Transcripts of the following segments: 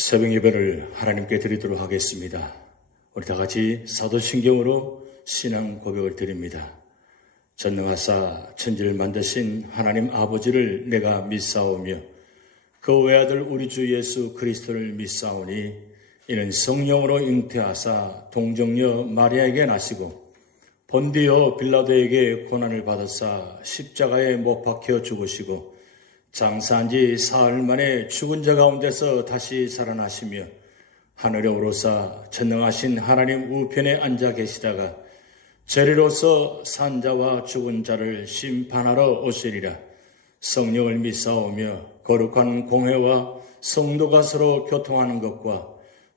새벽 예배를 하나님께 드리도록 하겠습니다. 우리 다 같이 사도신경으로 신앙 고백을 드립니다. 전능하사 천지를 만드신 하나님 아버지를 내가 믿사오며 그 외아들 우리 주 예수 그리스도를 믿사오니 이는 성령으로 잉태하사 동정녀 마리아에게 나시고 본디오 빌라도에게 고난을 받으사 십자가에 못 박혀 죽으시고 장사한 지 사흘 만에 죽은 자 가운데서 다시 살아나시며 하늘에 오르사 전능하신 하나님 우편에 앉아 계시다가 재리로서 산 자와 죽은 자를 심판하러 오시리라. 성령을 믿사오며 거룩한 공회와 성도가 서로 교통하는 것과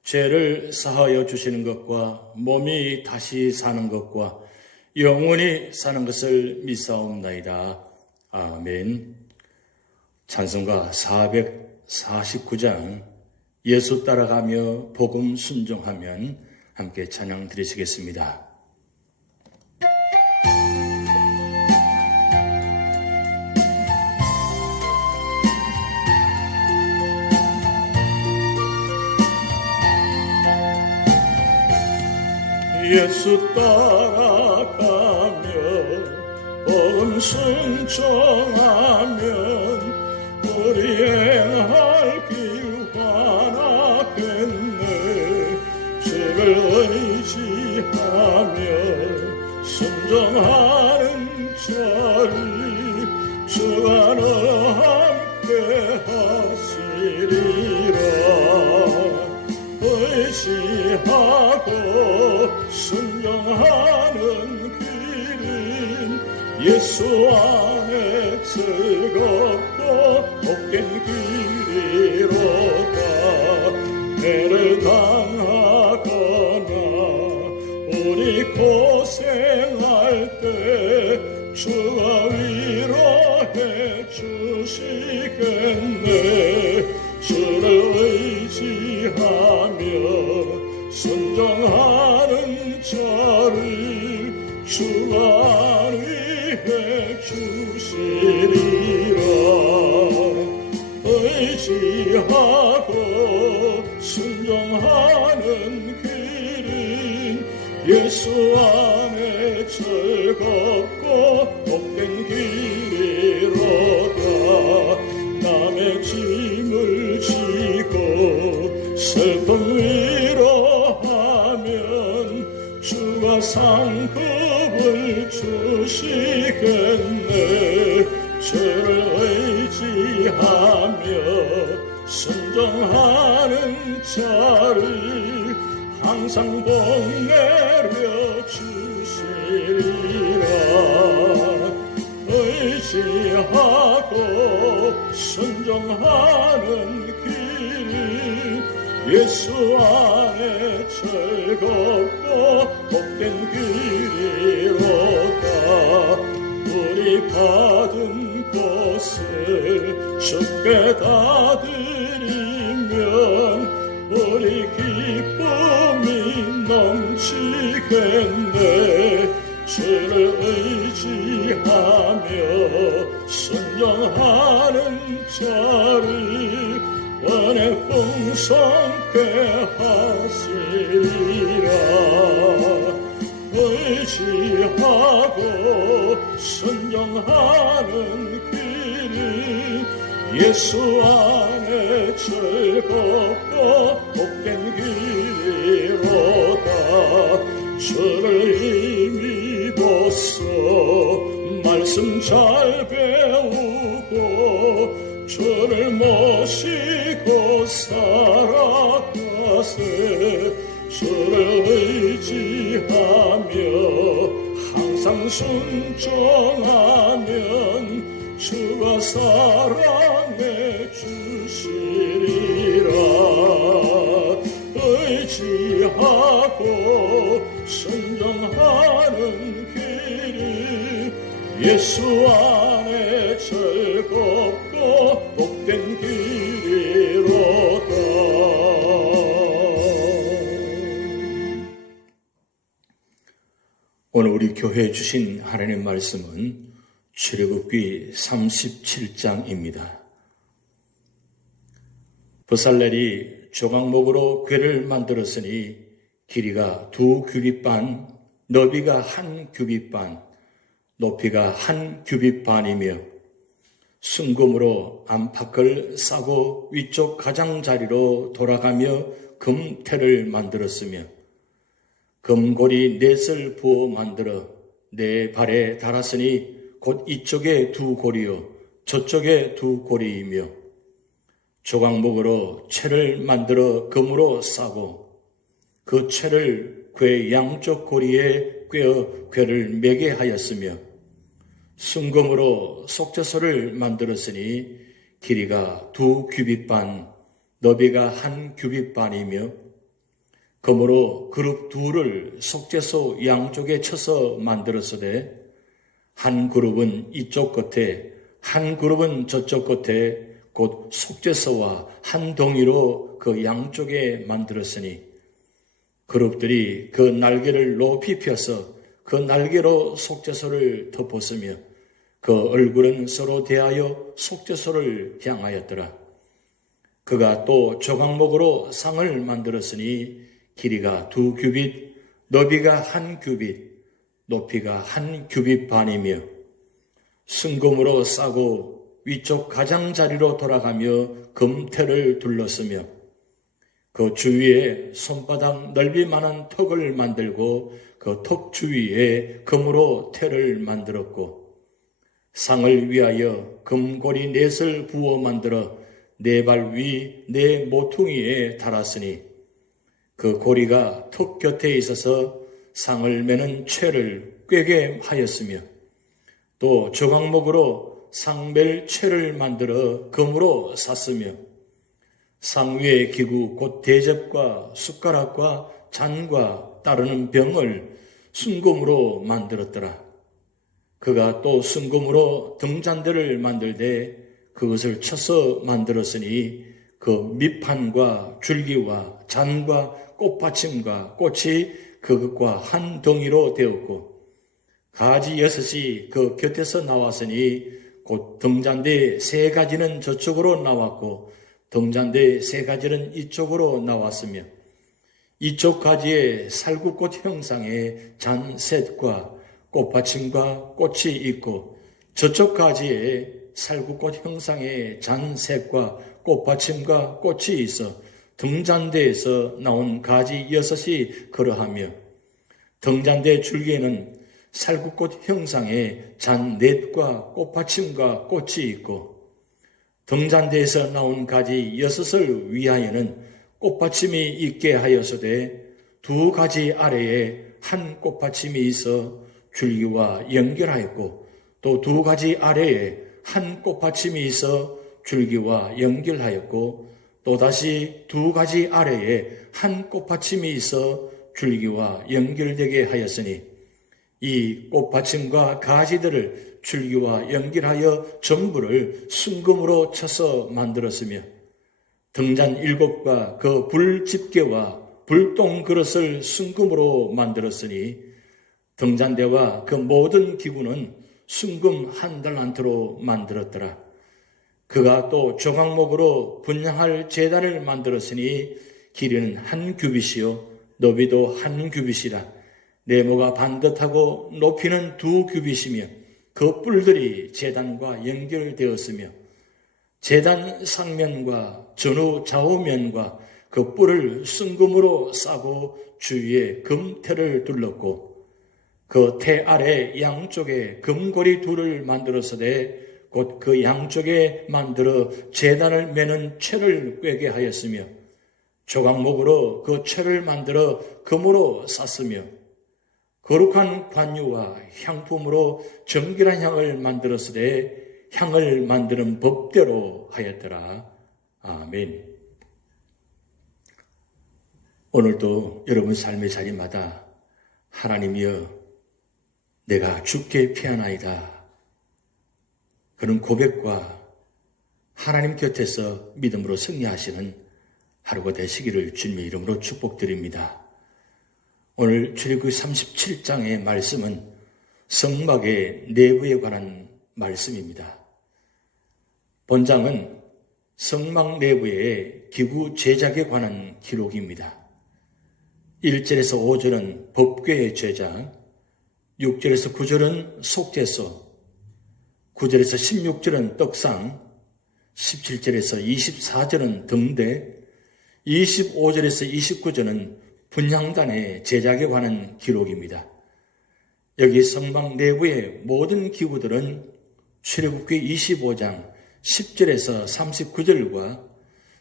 죄를 사하여 주시는 것과 몸이 다시 사는 것과 영원히 사는 것을 믿사옵나이다. 아멘. 찬송가 449장 예수 따라가며 복음 순종하면 함께 찬양 드리시겠습니다. 예수 따라가며 복음 순종하면 우리 행할 길 하나겠네. 주를 의지하며 순종하는 자리 주가 너와 함께 하시리라. 의지하고 순종하는 길은 예수 안에 즐겁고 복된 길이로다. 해를 당하거나 우리 고생할 때 주가 위로해 주시겠네. 주를 의지하며 순종하는 자를 주가 위해 주시리라. 의지하고 순종하는 길은 예수 안에 즐겁고 복된 길이로다. 남의 짐을 지고 슬픔 위로하면 주가 상급을 주시겠네. 주를 의지하며 순종하는 자를 항상 복 내려 주시리라. 의지하고 순종하는 길은 예수 안에 즐겁고 복된 길이로다. 우리 받은 것을 주께 다 드리면 우리 기쁨이 넘치겠네. 주를 의지하며 순종하는 자를 은혜 풍성케 하시리라. 의지하고 순종하는 길은 예수 안에 즐겁고 복된 길이로다. 주를 힘입어서 말씀 잘 배우고 주를 모시고 살아가세. 주를 의지하며 항상 순종하면 주가 사랑해 주시리라. 의지하고 순종하는 길은 예수 안에 즐겁고 복된 길이로다. 오늘 우리 교회에 주신 하나님의 말씀은 출애굽기 37장입니다. 버살렐이 조각목으로 궤를 만들었으니 길이가 2규빗 반, 너비가 1규빗 반, 높이가 1규빗 반이며 순금으로 안팎을 싸고 위쪽 가장자리로 돌아가며 금태를 만들었으며 금고리 넷을 부어 만들어 내 발에 달았으니 곧 이쪽에 2고리요 저쪽에 2고리이며 조각목으로 채를 만들어 금으로 싸고 그 채를 궤 양쪽 고리에 꿰어 궤를 매게 하였으며 순금으로 속죄소를 만들었으니 길이가 2규빗 반, 너비가 1규빗 반이며 금으로 그룹 둘을 속죄소 양쪽에 쳐서 만들었으되 한 그룹은 이쪽 끝에 한 그룹은 저쪽 끝에 곧 속죄소와 한 덩이로 그 양쪽에 만들었으니 그룹들이 그 날개를 높이 펴서 그 날개로 속죄소를 덮었으며 그 얼굴은 서로 대하여 속죄소를 향하였더라. 그가 또 조각목으로 상을 만들었으니 길이가 2규빗, 너비가 1규빗, 높이가 1규빗 반이며 순금으로 싸고 위쪽 가장자리로 돌아가며 금태를 둘렀으며 그 주위에 손바닥 넓이만한 턱을 만들고 그 턱 주위에 금으로 태를 만들었고 상을 위하여 금고리 넷을 부어 만들어 네 발 위 네 모퉁이에 달았으니 그 고리가 턱 곁에 있어서 상을 매는 채를 꿰게 하였으며 또 조각목으로 상멜 채를 만들어 금으로 샀으며 상 위의 기구 곧 대접과 숟가락과 잔과 따르는 병을 순금으로 만들었더라. 그가 또 순금으로 등잔대를 만들되 그것을 쳐서 만들었으니 그 밑판과 줄기와 잔과 꽃받침과 꽃이 그것과 한 덩이로 되었고 가지 6이 그 곁에서 나왔으니 곧 등잔대 3가지는 저쪽으로 나왔고 등잔대 3가지는 이쪽으로 나왔으며 이쪽 가지에 살구꽃 형상의 잔 셋과 꽃받침과 꽃이 있고 저쪽 가지에 살구꽃 형상의 잔 셋과 꽃받침과 꽃이 있어 등잔대에서 나온 가지 6이 그러하며 등잔대 줄기에는 살구꽃 형상의 잔 넷과 꽃받침과 꽃이 있고 등잔대에서 나온 가지 6을 위하여는 꽃받침이 있게 하여서되 2가지 아래에 한 꽃받침이 있어 줄기와 연결하였고 또 2가지 아래에 한 꽃받침이 있어 줄기와 연결하였고 또다시 2가지 아래에 한 꽃받침이 있어 줄기와 연결되게 하였으니 이 꽃받침과 가지들을 줄기와 연결하여 전부를 순금으로 쳐서 만들었으며 등잔 7과 그 불집게와 불똥 그릇을 순금으로 만들었으니 등잔대와 그 모든 기구는 순금 1달란트로 만들었더라. 그가 또 조각목으로 분향할 제단을 만들었으니 길이는 1규빗이요 너비도 1규빗이라. 네모가 반듯하고 높이는 2규빗이며 그 뿔들이 제단과 연결되었으며 제단 상면과 전후 좌우면과 그 뿔을 순금으로 싸고 주위에 금태를 둘렀고 그 태 아래 양쪽에 금고리 둘을 만들었으되 곧 그 양쪽에 만들어 제단을 매는 채를 꿰게 하였으며 조각목으로 그 채를 만들어 금으로 쌌으며 거룩한 관유와 향품으로 정결한 향을 만들었으되 향을 만드는 법대로 하였더라. 아멘. 오늘도 여러분 삶의 자리마다 하나님이여 내가 주께 피하나이다. 그런 고백과 하나님 곁에서 믿음으로 승리하시는 하루가 되시기를 주님의 이름으로 축복드립니다. 오늘 출애굽기 37장의 말씀은 성막의 내부에 관한 말씀입니다. 본장은 성막 내부의 기구 제작에 관한 기록입니다. 1절에서 5절은 법궤의 제작, 6절에서 9절은 속죄소, 9절에서 16절은 떡상, 17절에서 24절은 등대, 25절에서 29절은 분향단의 제작에 관한 기록입니다. 여기 성막 내부의 모든 기구들은 출애굽기 25장 10절에서 39절과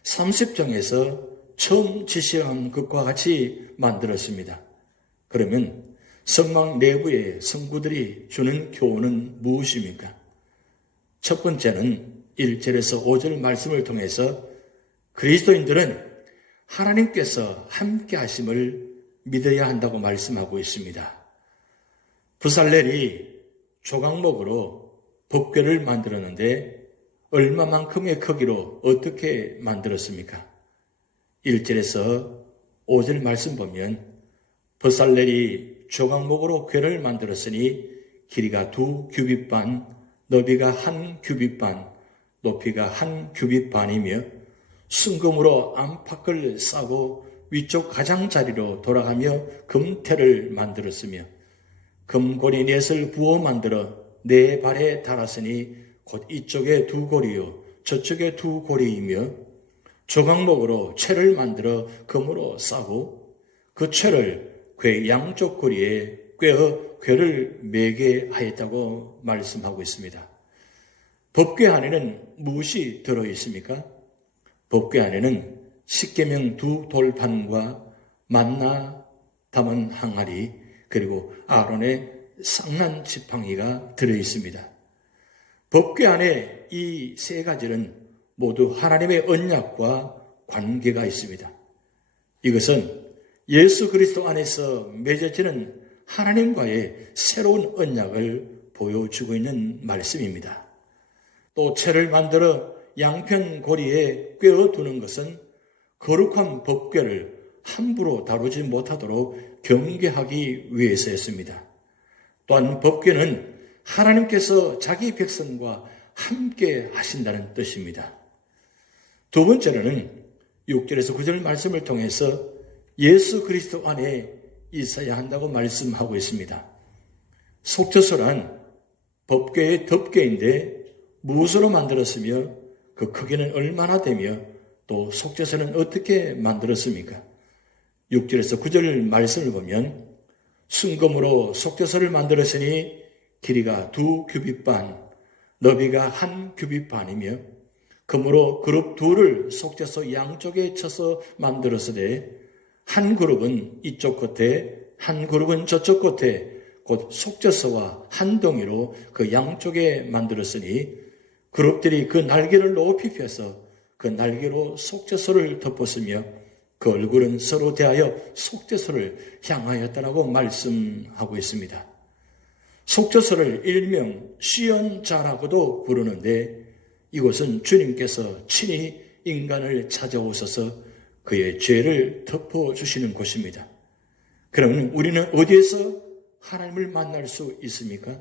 30장에서 처음 지시한 것과 같이 만들었습니다. 그러면 성막 내부의 성구들이 주는 교훈은 무엇입니까? 첫 번째는 1절에서 5절 말씀을 통해서 그리스도인들은 하나님께서 함께 하심을 믿어야 한다고 말씀하고 있습니다. 부살렐이 조각목으로 법궤를 만들었는데 얼마만큼의 크기로 어떻게 만들었습니까? 1절에서 5절 말씀 보면 버살렐이 조각목으로 궤를 만들었으니 길이가 2규빗 반, 너비가 1규빗 반, 높이가 1규빗 반이며 순금으로 안팎을 싸고 위쪽 가장자리로 돌아가며 금태를 만들었으며 금고리 넷을 부어 만들어 네 발에 달았으니 곧 이쪽에 2고리요 저쪽에 2고리이며 조각목으로 채를 만들어 금으로 싸고 그 채를 궤 양쪽 고리에 꿰어 궤를 매게 하였다고 말씀하고 있습니다. 법궤 안에는 무엇이 들어있습니까? 법궤 안에는 십계명 2 돌판과 만나 담은 항아리 그리고 아론의 상난 지팡이가 들어있습니다. 법궤 안에 이 세 가지는 모두 하나님의 언약과 관계가 있습니다. 이것은 예수 그리스도 안에서 맺어지는 하나님과의 새로운 언약을 보여주고 있는 말씀입니다. 또 채를 만들어 양편 고리에 꿰어두는 것은 거룩한 법궤를 함부로 다루지 못하도록 경계하기 위해서였습니다. 또한 법궤는 하나님께서 자기 백성과 함께 하신다는 뜻입니다. 두 번째로는 6절에서 9절 말씀을 통해서 예수 그리스도 안에 있어야 한다고 말씀하고 있습니다. 속죄소란 법궤의 덮개인데 무엇으로 만들었으며 그 크기는 얼마나 되며 또 속죄소는 어떻게 만들었습니까? 6절에서 9절 말씀을 보면 순금으로 속죄소를 만들었으니 길이가 2규빗 반, 너비가 1규빗 반이며 금으로 그룹 둘을 속죄소 양쪽에 쳐서 만들었으되 한 그룹은 이쪽 끝에 한 그룹은 저쪽 끝에 곧 속죄소와 한 덩이로 그 양쪽에 만들었으니 그룹들이 그 날개를 높이 펴서 그 날개로 속죄소를 덮었으며 그 얼굴은 서로 대하여 속죄소를 향하였다라고 말씀하고 있습니다. 속죄소를 일명 시연자라고도 부르는데 이곳은 주님께서 친히 인간을 찾아오셔서 그의 죄를 덮어주시는 곳입니다. 그러면 우리는 어디에서 하나님을 만날 수 있습니까?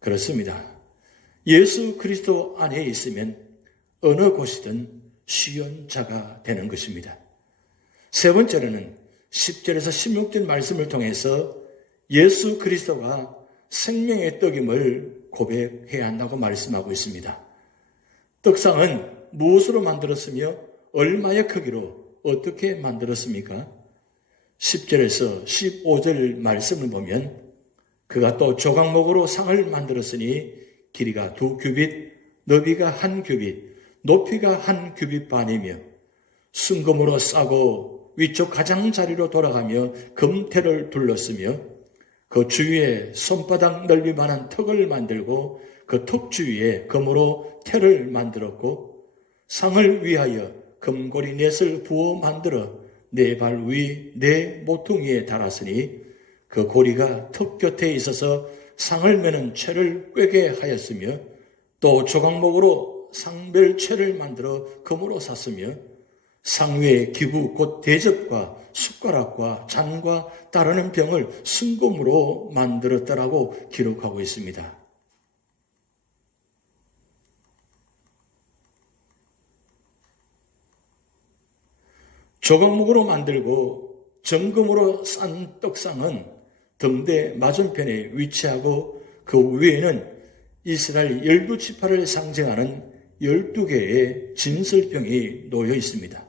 그렇습니다. 예수 그리스도 안에 있으면 어느 곳이든 시연자가 되는 것입니다. 세 번째로는 10절에서 16절 말씀을 통해서 예수 그리스도가 생명의 떡임을 고백해야 한다고 말씀하고 있습니다. 떡상은 무엇으로 만들었으며 얼마의 크기로 어떻게 만들었습니까? 10절에서 15절 말씀을 보면 그가 또 조각목으로 상을 만들었으니 길이가 2규빗, 너비가 1규빗, 높이가 1규빗 반이며 순금으로 싸고 위쪽 가장자리로 돌아가며 금태를 둘렀으며 그 주위에 손바닥 넓이만한 턱을 만들고 그 턱 주위에 금으로 태를 만들었고 상을 위하여 금고리 넷을 부어 만들어 네 발 위 네 모퉁이에 달았으니 그 고리가 턱 곁에 있어서 상을 매는 채를 꿰게 하였으며 또 조각목으로 상별 채를 만들어 금으로 샀으며 상 위에 기구 곧 대접과 숟가락과 잔과 따르는 병을 순금으로 만들었다라고 기록하고 있습니다. 조각목으로 만들고 정금으로 싼 떡상은 등대 맞은편에 위치하고 그 위에는 이스라엘 12지파를 상징하는 12개의 진설병이 놓여 있습니다.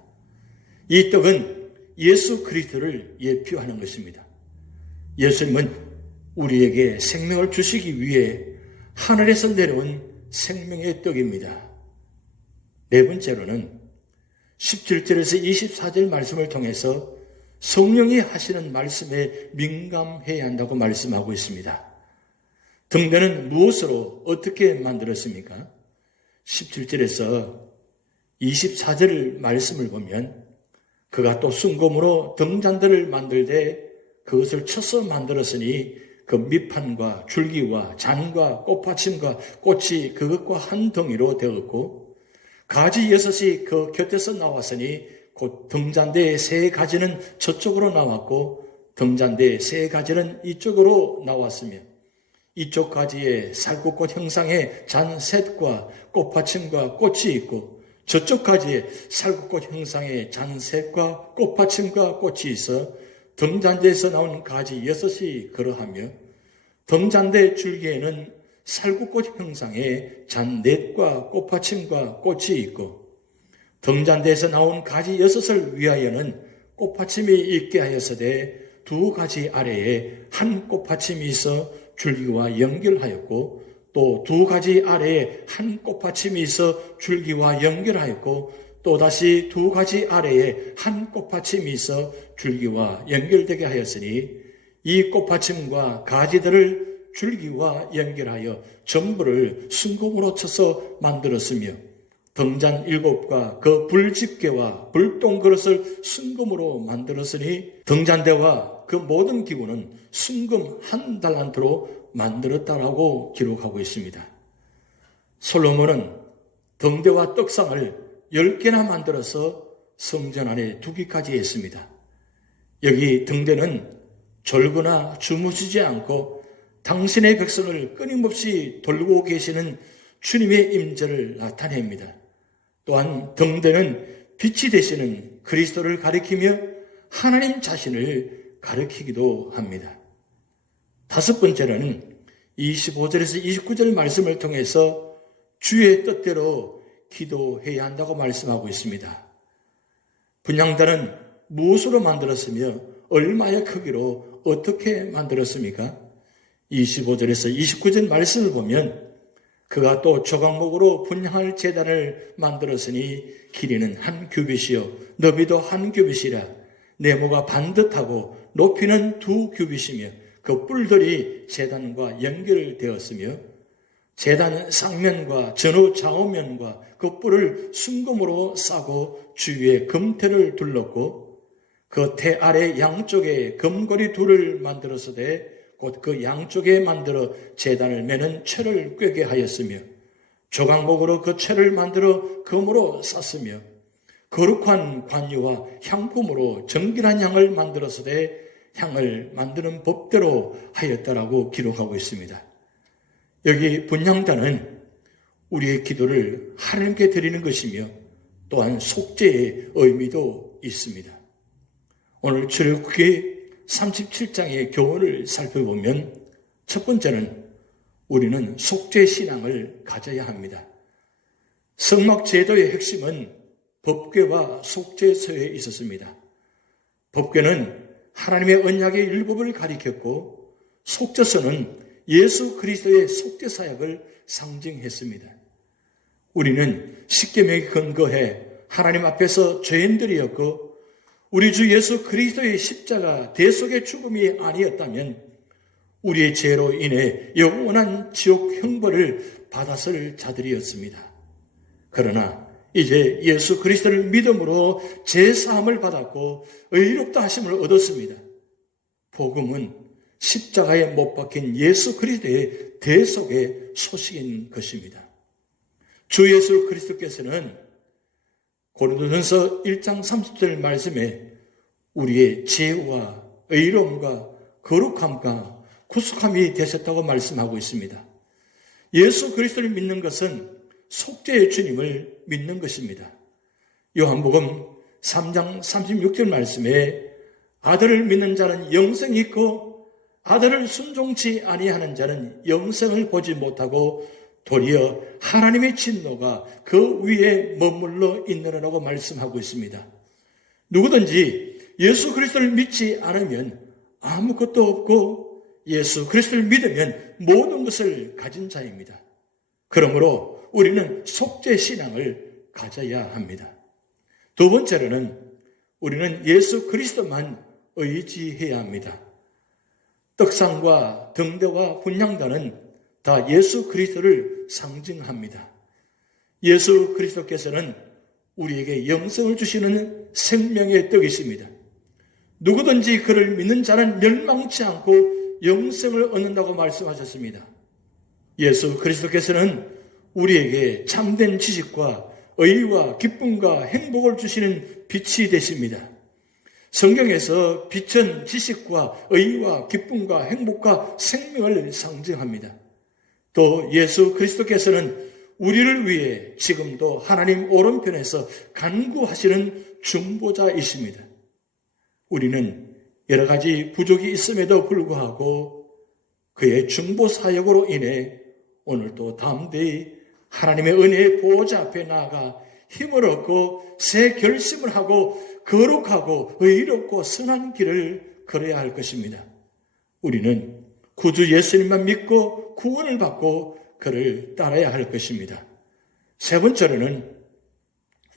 이 떡은 예수 그리스도를 예표하는 것입니다. 예수님은 우리에게 생명을 주시기 위해 하늘에서 내려온 생명의 떡입니다. 네 번째로는 17절에서 24절 말씀을 통해서 성령이 하시는 말씀에 민감해야 한다고 말씀하고 있습니다. 등대는 무엇으로 어떻게 만들었습니까? 17절에서 24절 말씀을 보면 그가 또 순금으로 등잔대를 만들되 그것을 쳐서 만들었으니 그 밑판과 줄기와 잔과 꽃받침과 꽃이 그것과 한 덩이로 되었고 가지 6이 그 곁에서 나왔으니 곧 등잔대의 3가지는 저쪽으로 나왔고 등잔대의 3가지는 이쪽으로 나왔으며 이쪽 가지에 살구꽃 형상의 잔 셋과 꽃받침과 꽃이 있고 저쪽 가지에 살구꽃 형상의 잔 셋과 꽃받침과 꽃이 있어 등잔대에서 나온 가지 6이 그러하며 등잔대 줄기에는 살구꽃 형상의 잔 넷과 꽃받침과 꽃이 있고 등잔대에서 나온 가지 6을 위하여는 꽃받침이 있게 하였으되 2가지 아래에 한 꽃받침이 있어 줄기와 연결하였고 또 2가지 아래에 한 꽃받침이 있어 줄기와 연결하였고 또다시 2가지 아래에 한 꽃받침이 있어 줄기와 연결되게 하였으니 이 꽃받침과 가지들을 줄기와 연결하여 전부를 순금으로 쳐서 만들었으며 등잔 7과 그 불집게와 불똥그릇을 순금으로 만들었으니 등잔대와 그 모든 기구는 순금 1달란트로 만들었다라고 기록하고 있습니다. 솔로몬은 등대와 떡상을 10개나 만들어서 성전 안에 두기까지 했습니다. 여기 등대는 졸거나 주무시지 않고 당신의 백성을 끊임없이 돌고 계시는 주님의 임재를 나타냅니다. 또한 등대는 빛이 되시는 그리스도를 가리키며 하나님 자신을 가리키기도 합니다. 5번째로는 25절에서 29절 말씀을 통해서 주의 뜻대로 기도해야 한다고 말씀하고 있습니다. 분향단은 무엇으로 만들었으며 얼마의 크기로 어떻게 만들었습니까? 25절에서 29절 말씀을 보면 그가 또 조각목으로 분향할 제단을 만들었으니 길이는 1규빗이요 너비도 1규빗이라 네모가 반듯하고 높이는 2규빗이며 그 뿔들이 제단과 연결되었으며 제단 쌍면과 전후 좌우면과 그 뿔을 순금으로 싸고 주위에 금태를 둘렀고 그 태 아래 양쪽에 금고리 둘을 만들었으되 곧 그 양쪽에 만들어 제단을 매는 채를 꿰게 하였으며 조각목으로 그 채를 만들어 금으로 쌌으며 거룩한 관유와 향품으로 정결한 향을 만들었으되 향을 만드는 법대로 하였다라고 기록하고 있습니다. 여기 분향단은 우리의 기도를 하나님께 드리는 것이며 또한 속죄의 의미도 있습니다. 오늘 출애굽기 37장의 교훈을 살펴보면 첫 번째는 우리는 속죄 신앙을 가져야 합니다. 성막 제도의 핵심은 법궤와 속죄서에 있었습니다. 법궤는 하나님의 언약의 율법을 가리켰고 속죄서는 예수 그리스도의 속죄 사역을 상징했습니다. 우리는 십계명에 근거해 하나님 앞에서 죄인들이었고 우리 주 예수 그리스도의 십자가 대속의 죽음이 아니었다면 우리의 죄로 인해 영원한 지옥 형벌을 받았을 자들이었습니다. 그러나 이제 예수 그리스도를 믿음으로 죄사함을 받았고 의롭다 하심을 얻었습니다. 복음은 십자가에 못 박힌 예수 그리스도의 대속의 소식인 것입니다. 주 예수 그리스도께서는 고린도전서 1장 30절 말씀에 우리의 죄와 의로움과 거룩함과 구속함이 되셨다고 말씀하고 있습니다. 예수 그리스도를 믿는 것은 속죄의 주님을 믿는 것입니다. 요한복음 3장 36절 말씀에 아들을 믿는 자는 영생이 있고 아들을 순종치 아니하는 자는 영생을 보지 못하고 도리어 하나님의 진노가 그 위에 머물러 있느라고 말씀하고 있습니다. 누구든지 예수 그리스도를 믿지 않으면 아무것도 없고 예수 그리스도를 믿으면 모든 것을 가진 자입니다. 그러므로 우리는 속죄 신앙을 가져야 합니다. 두 번째로는 우리는 예수 그리스도만 의지해야 합니다. 떡상과 등대와 분향단은 다 예수 그리스도를 상징합니다. 예수 그리스도께서는 우리에게 영생을 주시는 생명의 떡이십니다. 누구든지 그를 믿는 자는 멸망치 않고 영생을 얻는다고 말씀하셨습니다. 예수 그리스도께서는 우리에게 참된 지식과 의와 기쁨과 행복을 주시는 빛이 되십니다. 성경에서 빛은 지식과 의와 기쁨과 행복과 생명을 상징합니다. 또 예수 그리스도께서는 우리를 위해 지금도 하나님 오른편에서 간구하시는 중보자이십니다. 우리는 여러 가지 부족이 있음에도 불구하고 그의 중보 사역으로 인해 오늘도 담대히 하나님의 은혜의 보호자 앞에 나아가 힘을 얻고 새 결심을 하고 거룩하고 의롭고 선한 길을 걸어야 할 것입니다. 우리는 구주 예수님만 믿고 구원을 받고 그를 따라야 할 것입니다. 세 번째로는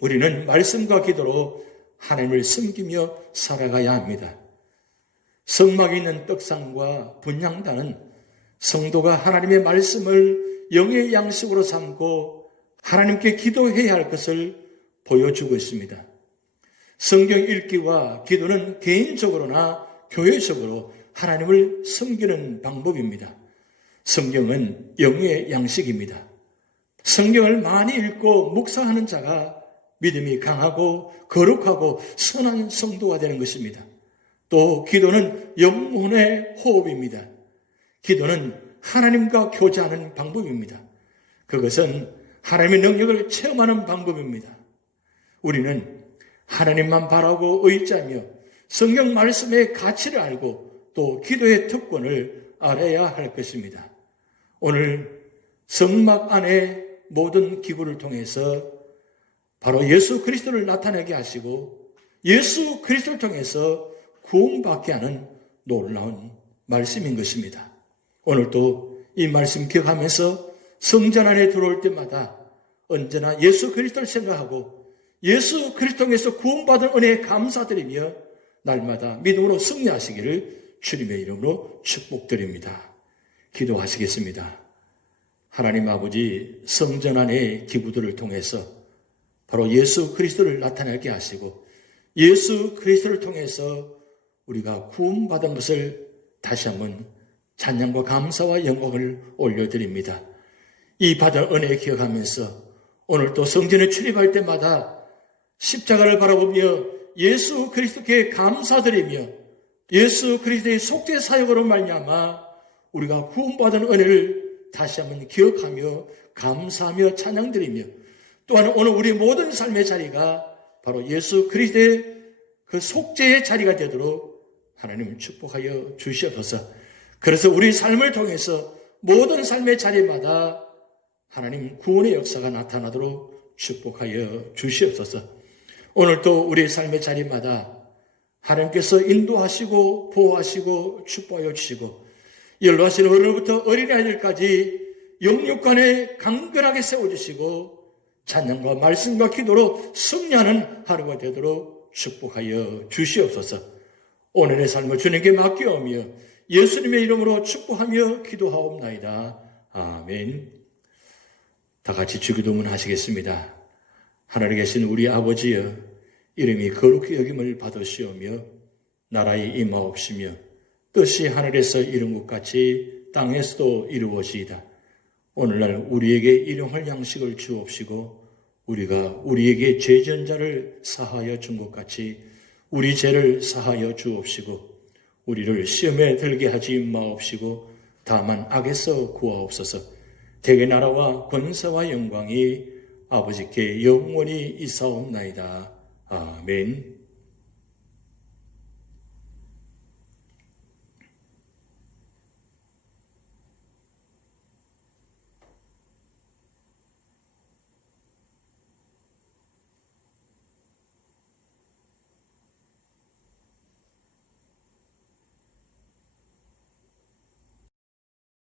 우리는 말씀과 기도로 하나님을 섬기며 살아가야 합니다. 성막에 있는 떡상과 분향단은 성도가 하나님의 말씀을 영의 양식으로 삼고 하나님께 기도해야 할 것을 보여주고 있습니다. 성경 읽기와 기도는 개인적으로나 교회적으로 하나님을 섬기는 방법입니다. 성경은 영의 양식입니다. 성경을 많이 읽고 묵상하는 자가 믿음이 강하고 거룩하고 선한 성도가 되는 것입니다. 또 기도는 영혼의 호흡입니다. 기도는 하나님과 교제하는 방법입니다. 그것은 하나님의 능력을 체험하는 방법입니다. 우리는 하나님만 바라고 의지하며 성경 말씀의 가치를 알고 또 기도의 특권을 알아야 할 것입니다. 오늘 성막 안의 모든 기구를 통해서 바로 예수 그리스도를 나타내게 하시고 예수 그리스도를 통해서 구원받게 하는 놀라운 말씀인 것입니다. 오늘도 이 말씀 기억하면서 성전 안에 들어올 때마다 언제나 예수 그리스도를 생각하고 예수 그리스도 통해서 구원받은 은혜에 감사드리며 날마다 믿음으로 승리하시기를 주님의 이름으로 축복드립니다. 기도하시겠습니다. 하나님 아버지, 성전 안의 기구들을 통해서 바로 예수 그리스도를 나타내게 하시고 예수 그리스도를 통해서 우리가 구원받은 것을 다시 한번 찬양과 감사와 영광을 올려드립니다. 이 받은 은혜 기억하면서 오늘 또 성전에 출입할 때마다 십자가를 바라보며 예수 그리스도께 감사드리며 예수 그리스도의 속죄 사역으로 말미암아 우리가 구원받은 은혜를 다시 한번 기억하며 감사하며 찬양드리며 또한 오늘 우리 모든 삶의 자리가 바로 예수 그리스도의 그 속죄의 자리가 되도록 하나님을 축복하여 주시옵소서. 그래서 우리 삶을 통해서 모든 삶의 자리마다 하나님 구원의 역사가 나타나도록 축복하여 주시옵소서. 오늘도 우리 삶의 자리마다 하나님께서 인도하시고 보호하시고 축복하여 주시고 연로하신 어른부터 어린아이들까지 영육간에 강건하게 세워주시고 찬양과 말씀과 기도로 승리하는 하루가 되도록 축복하여 주시옵소서. 오늘의 삶을 주님께 맡겨오며 예수님의 이름으로 축복하며 기도하옵나이다. 아멘. 다 같이 주기도문 하시겠습니다. 하늘에 계신 우리 아버지여, 이름이 거룩히 여김을 받으시오며 나라의 임하옵시며 뜻이 하늘에서 이룬 것 같이 땅에서도 이루어지이다. 오늘날 우리에게 일용할 양식을 주옵시고 우리가 우리에게 죄지은 자를 사하여 준 것 같이 우리 죄를 사하여 주옵시고 우리를 시험에 들게 하지 마옵시고 다만 악에서 구하옵소서. 대개 나라와 권세와 영광이 아버지께 영원히 있사옵나이다. 아멘.